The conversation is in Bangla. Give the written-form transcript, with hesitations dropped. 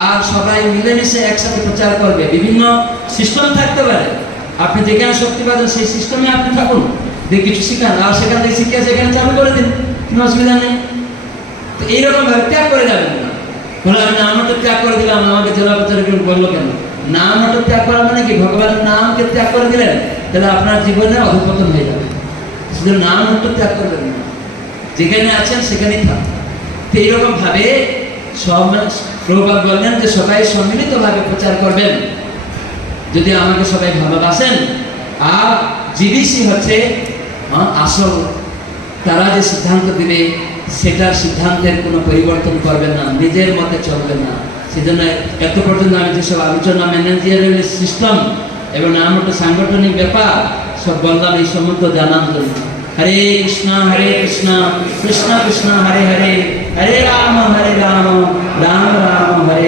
আর সবাই মিলেমিশে একসাথে প্রচার করবে। বিভিন্ন সিস্টেম থাকতে পারে, আপনি যেখানে শক্তি পাবেন সেই সিস্টেমে আপনি থাকুন, দিয়ে কিছু শিখান, আর সেখান থেকে শিখে সেখানে চালু করে দিন, কোনো অসুবিধা নেই। তো এইরকম ভাবে ত্যাগ করে যাবেন না। বলে আমি নামটা ত্যাগ করে দিলাম, আমাকে জেলা প্রচার বললো কেন? নামটা ত্যাগ করা মানে কি? ভগবানের নামকে ত্যাগ করে দিলেন, তাহলে আপনার জীবনে অধঃপতন হয়ে যাবে। শুধু নামটা ত্যাগ করবেন না, যেখানে আছেন সেখানেই থাকুন। তো এইরকম ভাবে প্রভুপাদ বললেন যে সবাই সম্মিলিত ভাবে প্রচার করবেন। যদি আমাকে সবাই ভালোবাসেন, আর জিবিসি হচ্ছে আসল, তারা যে সিদ্ধান্ত দিবে সেটার সিদ্ধান্তের কোনো পরিবর্তন করবেন না, নিজের মতে চলবেন না। সেজন্য এত পর্যন্ত আমি যেসব আলোচনা, ম্যানেজিয়ারিয়াল সিস্টেম এবং নামটা সাংগঠনিক ব্যাপার সব বললাম এই সম্বন্ধে জানার জন্য। হরে কৃষ্ণ কৃষ্ণ কৃষ্ণ হরে হরে, হরে রাম রাম রাম হরে